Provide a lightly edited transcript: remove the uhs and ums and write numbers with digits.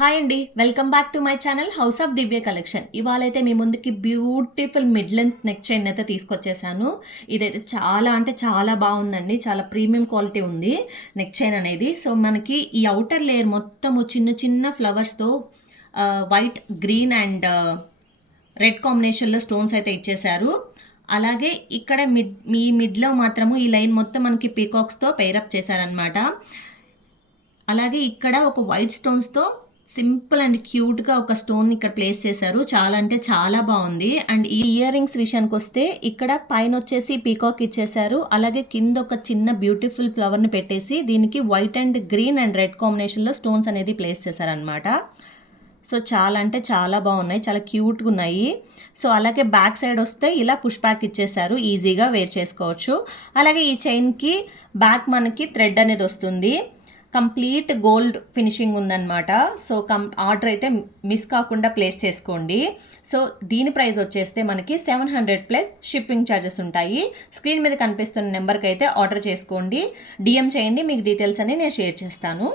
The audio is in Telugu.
హాయ్ అండి, welcome back to my channel house of Divya collection. ఇవాళైతే మీ ముందుకి beautiful mid length neck chain అయితే తీసుకొచ్చేసాను. ఇదైతే చాలా అంటే చాలా బాగుందండి, చాలా ప్రీమియం క్వాలిటీ ఉంది నెక్ చైన్ అనేది. సో మనకి ఈ అవుటర్ లేయర్ మొత్తము చిన్న చిన్న ఫ్లవర్స్తో వైట్, గ్రీన్ అండ్ రెడ్ కాంబినేషన్లో స్టోన్స్ అయితే ఇచ్చేశారు. అలాగే ఇక్కడ మీ మిడ్లో మాత్రము ఈ లైన్ మొత్తం మనకి పీకాక్స్తో పేరప్ చేశారనమాట. అలాగే ఇక్కడ ఒక వైట్ స్టోన్స్తో సింపుల్ అండ్ క్యూట్గా ఒక స్టోన్ ఇక్కడ ప్లేస్ చేశారు. చాలా అంటే చాలా బాగుంది. అండ్ ఈ ఇయర్ రింగ్స్ విషయానికి వస్తే ఇక్కడ పైన వచ్చేసి పీకాక్ ఇచ్చేశారు. అలాగే కింద ఒక చిన్న బ్యూటిఫుల్ ఫ్లవర్ని పెట్టేసి దీనికి white and green and red కాంబినేషన్లో స్టోన్స్ అనేది ప్లేస్ చేశారనమాట. సో చాలా అంటే చాలా బాగున్నాయి, చాలా క్యూట్గా ఉన్నాయి. సో అలాగే బ్యాక్ సైడ్ వస్తే ఇలా పుష్ బ్యాక్ ఇచ్చేసారు, ఈజీగా వేర్ చేసుకోవచ్చు. అలాగే ఈ చైన్కి బ్యాక్ మనకి థ్రెడ్ అనేది వస్తుంది. కంప్లీట్ గోల్డ్ ఫినిషింగ్ ఉందన్నమాట. సో ఆర్డర్ అయితే మిస్ కాకుండా ప్లేస్ చేసుకోండి. సో దీని ప్రైస్ వచ్చేస్తే మనకి 700 ప్లస్ షిప్పింగ్ ఛార్జెస్ ఉంటాయి. స్క్రీన్ మీద కనిపిస్తున్న నెంబర్కి అయితే ఆర్డర్ చేసుకోండి, డిఎం చేయండి, మీకు డీటెయిల్స్ అని నేను షేర్ చేస్తాను.